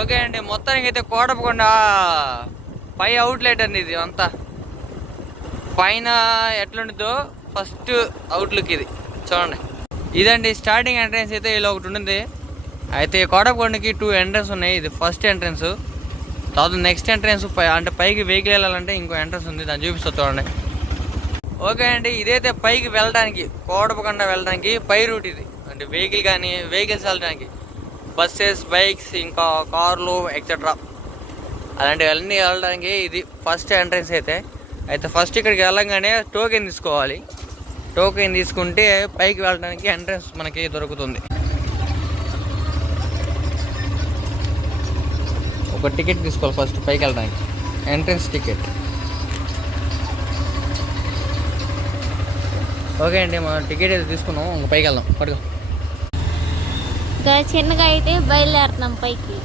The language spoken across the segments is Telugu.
ఓకే అండి మొత్తానికి అయితే కోడపకొండ పై అవుట్లెట్ అండి ఇది అంతా. పైన ఎట్లుంటుందో ఫస్ట్ అవుట్లుక్ ఇది. చూడండి. ఇదండి స్టార్టింగ్ ఎంట్రన్స్ అయితే ఇలా ఒకటి ఉంటుంది. అయితే కోటపకొండకి టూ ఎంట్రన్స్ ఉన్నాయి. ఇది ఫస్ట్ ఎంట్రన్స్ తర్వాత నెక్స్ట్ ఎంట్రన్స్ అంటే పైకి వెహికల్ వెళ్ళాలంటే ఇంకో ఎంట్రన్స్ ఉంది. దాన్ని చూపిస్తా చూడండి. ఓకే అండి ఇదైతే పైకి వెళ్ళడానికి కోటపకొండ వెళ్ళడానికి పై రూట్ ఇది. అంటే వెహికల్ కానీ వెహికల్స్ వెళ్ళడానికి. బస్సెస్ బైక్స్ ఇంకా కార్లు ఎక్సెట్రా అలాంటివన్నీ వెళ్ళడానికి ఇది ఫస్ట్ ఎంట్రన్స్ అయితే. అయితే ఫస్ట్ ఇక్కడికి వెళ్ళంగానే టోకెన్ తీసుకోవాలి. టోకెన్ తీసుకుంటే పైకి వెళ్ళడానికి ఎంట్రన్స్ మనకి దొరుకుతుంది. ఒక టికెట్ తీసుకోవాలి ఫస్ట్ పైకి వెళ్ళడానికి. ఎంట్రన్స్ టికెట్ ఓకే అండి మనం టికెట్ అయితే తీసుకున్నాం. ఇంక పైకి వెళ్దాం. పడుకో ఇంకా చిన్నగా అయితే బయలుదేరుతున్నాం పైకి.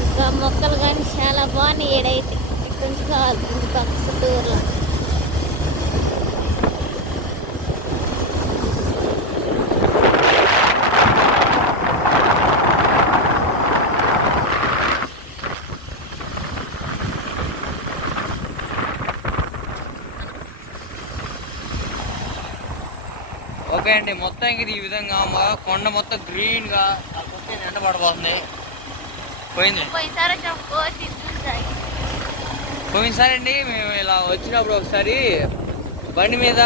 ఇంకా మొక్కలు కానీ చాలా బాగున్నాయి ఏడైతే కొంచెం కావాలి కొంచెం పక్క చుట్టూరులో ఓకే అండి మొత్తం ఇది ఈ విధంగా మా కొండ మొత్తం గ్రీన్గా ఆ కొట్టి ఎండ పడబోతుంది పోయింది. పోయినసారి అండి మేము ఇలా వచ్చినప్పుడు ఒకసారి బండి మీద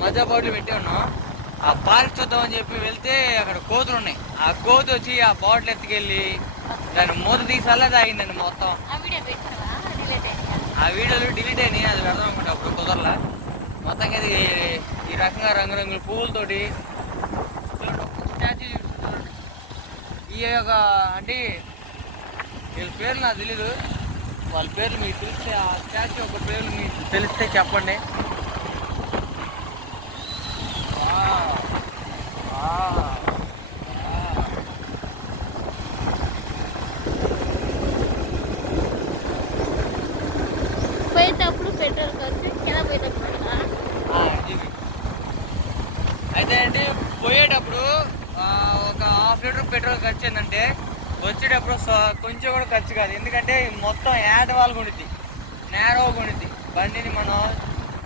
మజా బాటిల్ పెట్టి ఉన్నాం. ఆ పార్క్ చూద్దామని చెప్పి వెళ్తే అక్కడ కోతులు ఉన్నాయి. ఆ కోతి వచ్చి ఆ బాటిల్ ఎత్తుకెళ్ళి దాన్ని మూత తీసాలా తాగిందండి మొత్తం. ఆ వీడియోలు డిలీట్ అయినాయి అది పెడదాం అనుకుంటే అప్పుడు కుదరలా. మొత్తంగా ఇది ఈ రకంగా రంగురంగుల పువ్వులతోటి స్టాచ్యూ ఈ యొక్క అంటే వీళ్ళ పేర్లు నాకు తెలీదు. వాళ్ళ పేర్లు మీకు తెలిస్తే ఆ స్టాచ్యూ ఒక పేర్లు మీకు తెలిస్తే చెప్పండి వావ్. వావ్. వావ్. పోయేటప్పుడు పెట్రోల్ ఖర్చు కింద పోయేటప్పుడు ఆ? ఆ, ఇది. అయితే అండి పోయేటప్పుడు ఆ, ఒక హాఫ్ లీటర్ పెట్రోల్ ఖర్చు ఏంటంటే వచ్చేటప్పుడు కొంచెం కూడా ఖర్చు కాదు. ఎందుకంటే మొత్తం యాడ్ వాళ్ళు ఉండిద్ది నేరో ఉండిద్ది బండిని మనం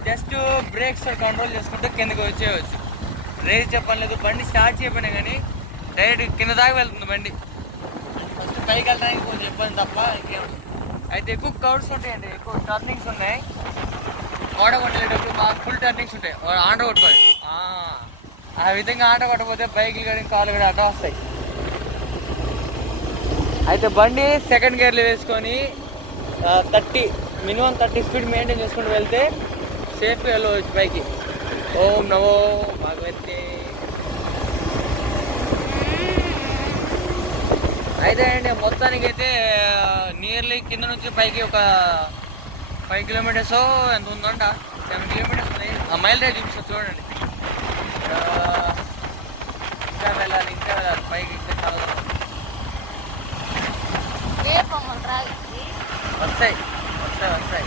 జస్ట్ బ్రేక్స్ కంట్రోల్ చేసుకుంటే కిందకి వచ్చేయచ్చు రేస్ చెప్పని లేదు బండి స్టార్ట్ చేయబడినా కానీ డైరెక్ట్ కింద దాకా వెళ్తుంది బండి. ఫస్ట్ పైకి వెళ్ళడానికి కొంచెం ఇబ్బంది తప్ప ఇంకేం. అయితే ఎక్కువ కవర్స్ ఉంటాయండి ఎక్కువ టర్నింగ్స్ ఉన్నాయి. ఓడ కొట్టేటప్పుడు మాకు ఫుల్ టర్నింగ్స్ ఉంటాయి. ఓ- కొట్టుకోవాలి. ఆ, విధంగా ఆట కొట్టకపోతే బైకులు కానీ కాలు కూడా అడ్డ వస్తాయి. అయితే బండి సెకండ్ గేర్లో వేసుకొని thirty minimum thirty speed maintain చేసుకుంటూ వెళ్తే సేఫ్గా వెళ్ళవచ్చు పైకి ఓం నమో భగవతి. అయితే అండి మొత్తానికి అయితే నియర్లీ కింద నుంచి పైకి ఒక ఫైవ్ కిలోమీటర్స్ ఎంత ఉందంట? సెవెన్ కిలోమీటర్స్ ఉన్నాయి ఆ మైల్ రేట్ చూపిస్తా చూడండి ఆ, ఇంకా వెళ్ళాలి ఇంకా వెళ్ళాలి పైకి ఇంకా చాలా దూరం. వేపమ్మలు రాగింది వస్తాయి. వస్తాయి వస్తాయి.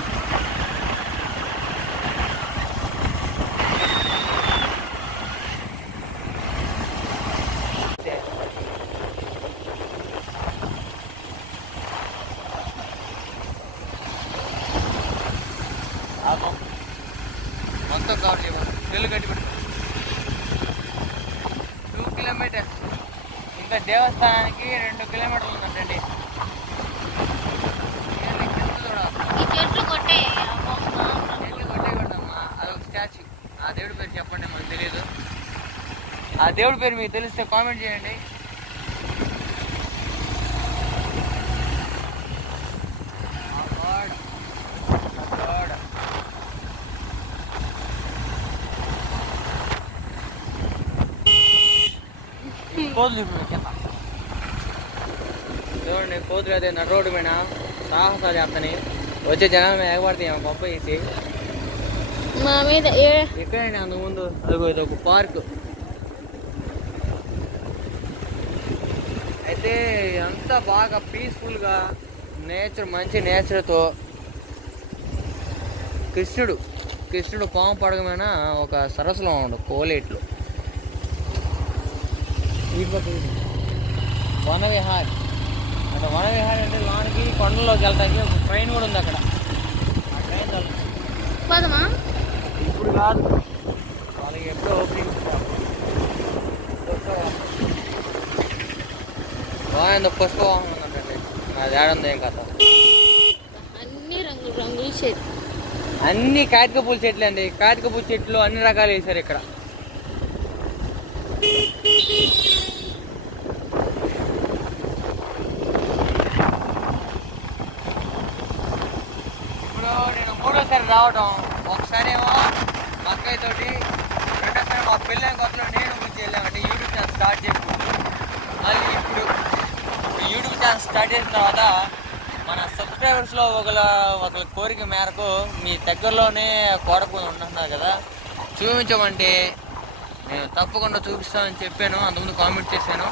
మొత్తం కావాలి తెలుగు కట్టి పెట్టు టూ కిలోమీటర్స్. ఇంకా దేవస్థానానికి రెండు కిలోమీటర్లు ఉందండి ఇవన్నీ కింద చూడాలి. ఈ చెట్లు కొట్టే ఆ ఆ దేవుడి పేరు చెప్పండి మనకు తెలియదు ఆ దేవుడి పేరు మీకు తెలిస్తే కామెంట్ చేయండి. కోతులు ఇప్పుడు కింద చూడండి కోతులు అదే నడు రోడ్డు మీద సాహసాలు చేస్తాని వచ్చే జనాలు ఎగబడతాయి ఆమె గొప్ప వేసి మా మీద ఎక్కడండి అంతకు ముందు అదిగో ఇది ఒక పార్క్. అయితే అంతా బాగా పీస్ఫుల్గా నేచర్ మంచి నేచర్తో కృష్ణుడు కృష్ణుడు పాము పడగమైన ఒక సరస్సులో ఉండు కోలేట్లు. వనవిహార్. అంటే వనవిహార్ అంటే లోనికి కొండలోకి వెళ్ళడానికి ఒక ట్రైన్ కూడా ఉంది అక్కడ. ఆ ట్రైన్. పోదమా? ఇప్పుడు కాదు. వాళ్ళకి ఎప్పుడో ఓపెనింగ్ బాగుంది పుష్ప వాహనం ఉందంటే ఏడుంది ఏం కథ. అన్ని రంగులు రంగులు చెట్టు అన్ని కాతిక పూల చెట్లు అండి. కాతిక పూల చెట్లు అన్ని రకాలు వేసారు ఇక్కడ ఇప్పుడు నేను మూడోసారి రావడం ఒకసారి ఏమో మా అక్కయ్య తోటి రెండోసారి మా పిల్లల కొత్తలో నేను గురించి వెళ్ళామంటే యూట్యూబ్ ఛానల్ స్టార్ట్ చేసుకుంటూ మళ్ళీ ఇప్పుడు యూట్యూబ్ ఛానల్ స్టార్ట్ చేసిన తర్వాత మన సబ్స్క్రైబర్స్లో ఒకళ్ళ ఒకళ్ళ కోరిక మేరకు మీ దగ్గరలోనే కోరకుని ఉంటున్నారు కదా చూపించమంటే నేను తప్పకుండా చూపిస్తామని చెప్పాను అంతకుముందు కామెంట్ చేశాను.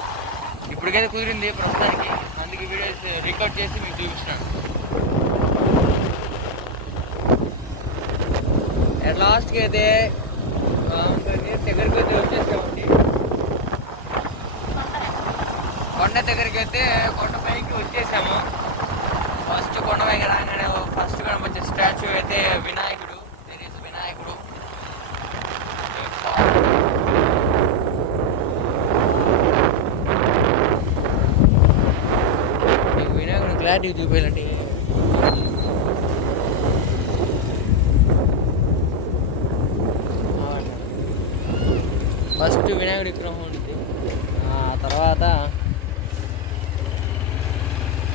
ఇప్పటికైతే కుదిరింది ప్రస్తుతానికి. అందుకే వీడియోస్ రికార్డ్ చేసి మీకు చూపిస్తున్నాను. అట్ లాస్ట్కి అయితే దగ్గరికి అయితే వచ్చేసామండి. కొండ దగ్గరికి అయితే కొండ పైకి వచ్చేసాము. ఫస్ట్ కొండ పైకి రాగానే ఫస్ట్ కనపచ్చే స్టాచ్యూ అయితే వినాయకుడు వినాయకుడు. వినాయకుడు క్లారిటీ చూపించాలంటే ఫస్ట్ వినాయకుడి విగ్రహం ఉంటుంది ఆ తర్వాత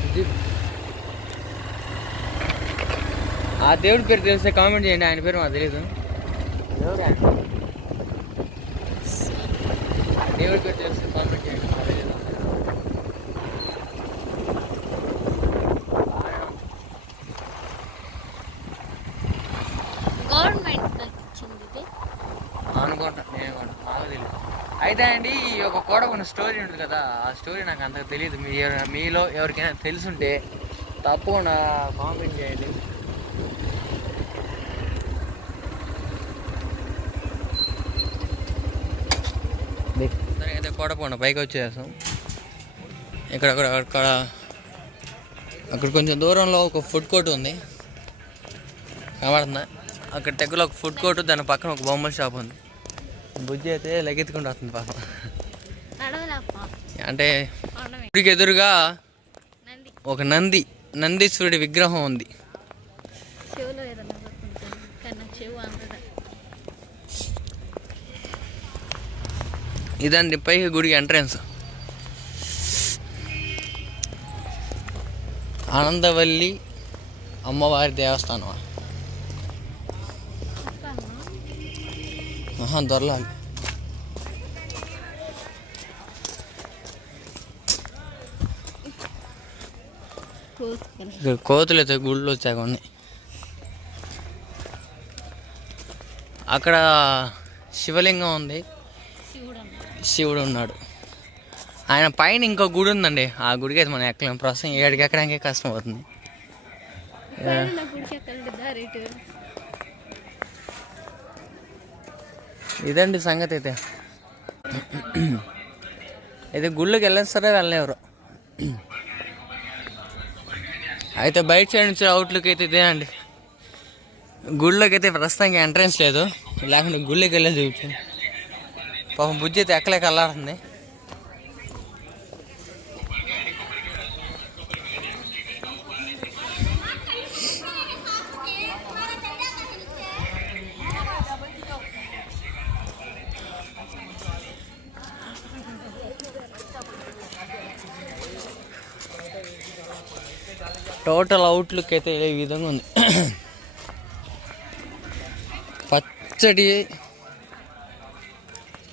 ఇది. ఆ దేవుడి పేరు తెలిస్తే కామెంట్ చేయండి ఆయన పేరు మాకు తెలియదు దేవుడు? దేవుడి పేరు తెలిస్తే కామెంట్ చేయండి మాకు తెలియదు గవర్నమెంట్ నాకు ఇచ్చింది ఇది అనుకుంటా నేను అనుకుంటా నాకు తెలియదు అయితే అండి ఈ ఒక కోడ ఉన్న స్టోరీ ఉంటుంది కదా ఆ స్టోరీ నాకు అంతగా తెలియదు మీ మీలో ఎవరికైనా తెలుసుంటే తప్పకుండా కామెంట్ చేయండి. సరే అయితే కోడపోండి పైకి వచ్చేసాం ఇక్కడ అక్కడ అక్కడ అక్కడ కొంచెం దూరంలో ఒక ఫుడ్ కోర్ట్ ఉంది. కనబడుతుందా? అక్కడ దగ్గరలో ఒక ఫుడ్ కోర్ట్ దాని పక్కన ఒక బొమ్మల షాప్ ఉంది. బుజ్జి అయితే లెగెత్తుకుంటూ వస్తుంది పాపం. అంటే గుడికి ఎదురుగా నంది. ఒక నంది నందీశ్వరుడి విగ్రహం ఉంది. ఇదండి పైకి గుడికి ఎంట్రన్స్. ఆనందవల్లి అమ్మవారి దేవస్థానం. దొరలాలి. కోతులు ఇక్కడ కోతులు అయితే గుళ్ళు వచ్చాక ఉన్నాయి. అక్కడ శివలింగం ఉంది. శివుడు ఉన్నాడు. ఆయన పైన ఇంకో గుడి ఉందండి. ఆ గుడికి అయితే మనం ఎక్కలేం. ప్రస్తుతం ఏడికి ఎక్కడానికి కష్టం అవుతుంది పైన గుడికి ఎక్కడ దారి ఇటు ఇదండి సంగతి అయితే. అయితే గుళ్ళకి వెళ్ళేస్తారా వెళ్ళలేవరు అయితే బయట సైడ్ నుంచి అవుట్లుక్ అయితే ఇదే అండి. గుళ్ళకి అయితే ప్రస్తుతానికి ఎంట్రన్స్ లేదు. లేకుంటే గుళ్ళకి వెళ్ళే చూపించాను పాపం బుజ్జి అయితే ఎక్కలేక వెళ్ళాడుతుంది టోటల్ అవుట్లుక్ అయితే ఈ విధంగా ఉంది? పచ్చడి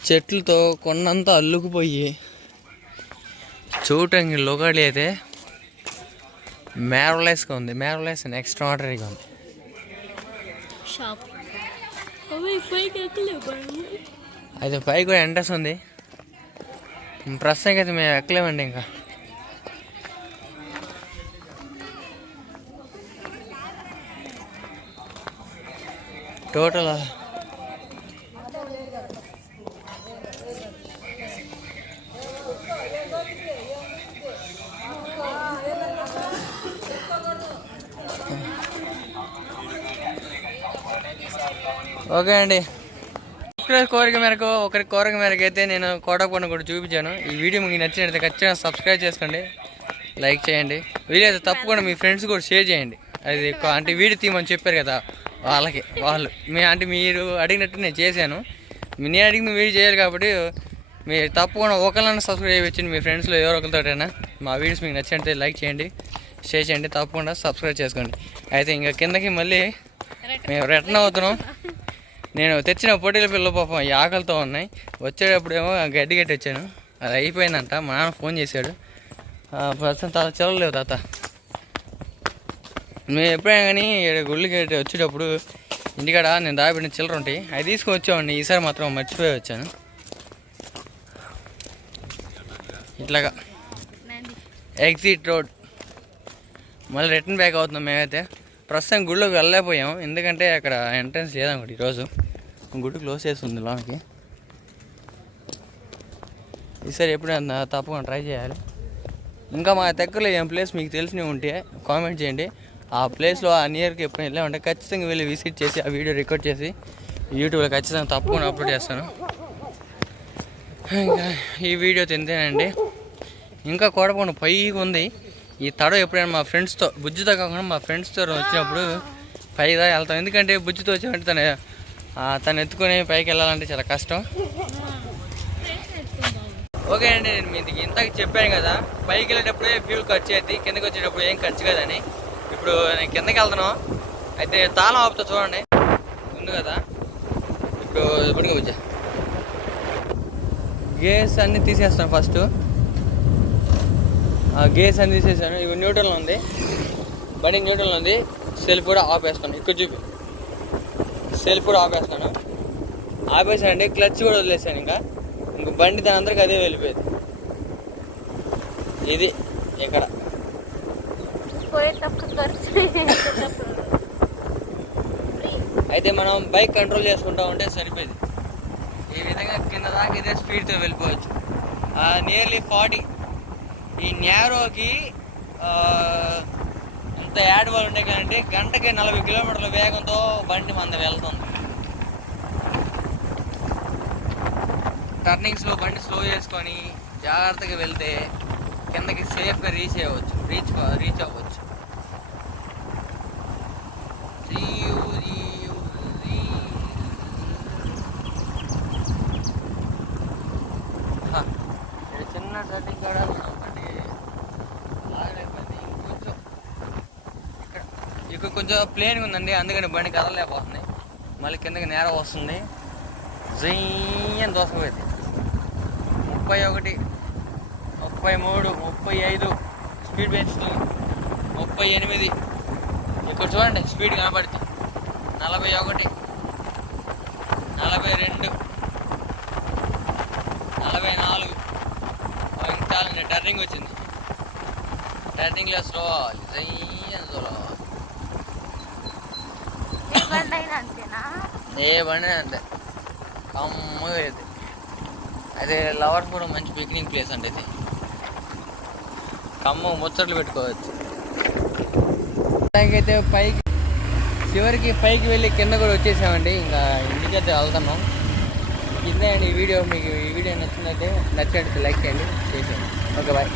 చెట్లతో కొండంతా అల్లుకుపోయి చూడటానికి లోగాడి అయితే మ్యారలైస్గా ఉంది. మ్యారలైస్ నెక్స్ట్ ఆర్డరీగా ఉంది. అయితే పైకి కూడా ఎంట్రెన్స్ ఉంది. ప్రస్తుతానికి అయితే మేము ఎక్కలేమండి ఇంకా. టోటల్ ఓకే అండి. కోరిక మేరకు ఒకరి కోరిక మేరకు అయితే నేను కోటకొండ కూడా చూపించాను. ఈ వీడియో మీకు నచ్చినట్టు ఖచ్చితంగా సబ్స్క్రైబ్ చేసుకోండి. లైక్ చేయండి. వీడియో అయితే తప్పకుండా మీ ఫ్రెండ్స్ కూడా షేర్ చేయండి. అది అంటే వీడియో తీయమని చెప్పారు కదా. వాళ్ళకి వాళ్ళు. మీ అంటే మీరు అడిగినట్టు నేను చేశాను. మీ- నేను అడిగిన మీరు చేయాలి కాబట్టి మీరు తప్పకుండా ఒకళ్ళని సబ్స్క్రైబ్ చేయొచ్చండి మీ ఫ్రెండ్స్లో ఎవరో ఒకరితోటైనా మా వీడియోస్ మీకు నచ్చినట్టే లైక్ చేయండి షేర్ చేయండి తప్పకుండా సబ్స్క్రైబ్ చేసుకోండి. అయితే ఇంకా కిందకి మళ్ళీ మేము రిటర్న్ అవుతున్నాం. నేను తెచ్చిన పొట్టేల పిల్ల పాపం ఈ ఆకలితో ఉన్నాయి. వచ్చేటప్పుడేమో గడ్డి గట్టి వచ్చాను అది అయిపోయిందంట. మా నాన్న ఫోన్ చేశాడు. ప్రస్తుతం తాత చెల్లలేవు తాత. మేము ఎప్పుడైనా కానీ ఇక్కడ గుళ్ళకి వచ్చేటప్పుడు ఇంటికాడ నేను దాబెట్టిన చిల్లర ఉంటాయి అవి తీసుకొచ్చామండి ఈసారి మాత్రం మర్చిపోయి వచ్చాను. ఇట్లాగా. Exit road. మళ్ళీ రిటర్న్ బ్యాక్ అవుతున్నాం మేమైతే. ప్రస్తుతం గుళ్ళోకి వెళ్ళలేకపోయాం. ఎందుకంటే అక్కడ ఎంట్రన్స్ లేదనుకోండి ఈరోజు. గుడి క్లోజ్ చేస్తుంది లోనికి. ఈసారి ఎప్పుడైనా తప్పకుండా ట్రై చేయాలి. ఇంకా మా దగ్గరలో ఏం ప్లేస్ మీకు తెలిసినవి ఉంటే కామెంట్ చేయండి. ఆ ప్లేస్లో ఆ నియర్కి ఎప్పుడు వెళ్ళామంటే ఖచ్చితంగా వెళ్ళి విజిట్ చేసి ఆ వీడియో రికార్డ్ చేసి యూట్యూబ్లో ఖచ్చితంగా తప్పకుండా అప్లోడ్ చేస్తాను. ఇంకా ఈ వీడియో తింతేనండి ఇంకా కోడపండు పైకి ఉంది. ఈ తడ ఎప్పుడైనా మా ఫ్రెండ్స్తో బుజ్జితో కాకుండా మా ఫ్రెండ్స్తో వచ్చినప్పుడు పైగా వెళ్తాం. ఎందుకంటే బుజ్జితో వచ్చినట్టు తను తను ఎత్తుకొని పైకి వెళ్ళాలంటే చాలా కష్టం. ఓకే అండి నేను మీకు ఇంతకు చెప్పాను కదా పైకి వెళ్ళేటప్పుడే ఫ్యూల్ ఖర్చు అయితే కిందకి వచ్చేటప్పుడు ఏం ఖర్చు కదని. ఇప్పుడు నేను కిందకి వెళ్తాను. అయితే తాళం ఆపుతా చూడండి. ఉంది కదా? ఇప్పుడు ఇప్పటికే వచ్చా. గేర్స్ అన్నీ తీసేస్తాను ఫస్ట్ ఆ గేర్స్ అన్ని తీసేసాను. ఇవి న్యూట్రల్ ఉంది. బండి న్యూట్రల్ ఉంది. సెల్ఫ్ కూడా ఆపేస్తాను ఇక్కడ చూపి. సెల్ఫ్ కూడా ఆపేస్తాను ఆపేసానండి. క్లచ్ కూడా వదిలేసాను ఇంకా. ఇంక బండి దాని అందరికి అదే వెళ్ళిపోయేది. ఇది ఇక్కడ. అయితే మనం బైక్ కంట్రోల్ చేసుకుంటా ఉంటే సరిపోయింది. ఈ విధంగా కింద దాకా ఇదే స్పీడ్తో వెళ్ళిపోవచ్చు. నియర్లీ ఫార్టీ ఈ న్యారోకి ఎంత యాడ్ వాళ్ళు ఉండే కానీ గంటకి నలభై కిలోమీటర్ల వేగంతో బండి మంద వెళ్తుంది. టర్నింగ్స్లో బండి స్లో చేసుకొని జాగ్రత్తగా వెళ్తే కిందకి సేఫ్గా రీచ్ అవ్వచ్చు రీచ్ రీచ్ అవ్వచ్చు. కొంచెం ప్లేన్ ఉందండి అందుకని బండి కదలలేకపోతుంది. మళ్ళీ కిందకి నేర వస్తుంది. జయ్యని దోసపోయింది. ముప్పై ఒకటి ముప్పై మూడు ముప్పై ఐదు స్పీడ్ పెంచుతుంది ముప్పై ఎనిమిది. ఇక్కడ చూడండి స్పీడ్ కనబడుతుంది. నలభై ఒకటి నలభై రెండు నలభై నాలుగు. ఇంకా టర్నింగ్ వచ్చింది. టర్నింగ్లో స్లో అవ్వాలి జయ్యని స్లో అవ్వాలి ఏ బండి అంతే కమ్మగా ఇది. అదే లవర్స్ కూడా మంచి పిక్నిక్ ప్లేస్ అంటే ఇది. కమ్మ ముచ్చట్లు పెట్టుకోవచ్చు. అయితే పైకి చివరికి పైకి వెళ్ళి కింద కూడా వచ్చేసామండి. ఇంకా ఇంటికైతే వెళ్తున్నాం. కింద అండి ఈ వీడియో. మీకు ఈ వీడియో నచ్చినట్టే నచ్చినట్టు లైక్ చేయండి. చేసేయండి. Okay bye.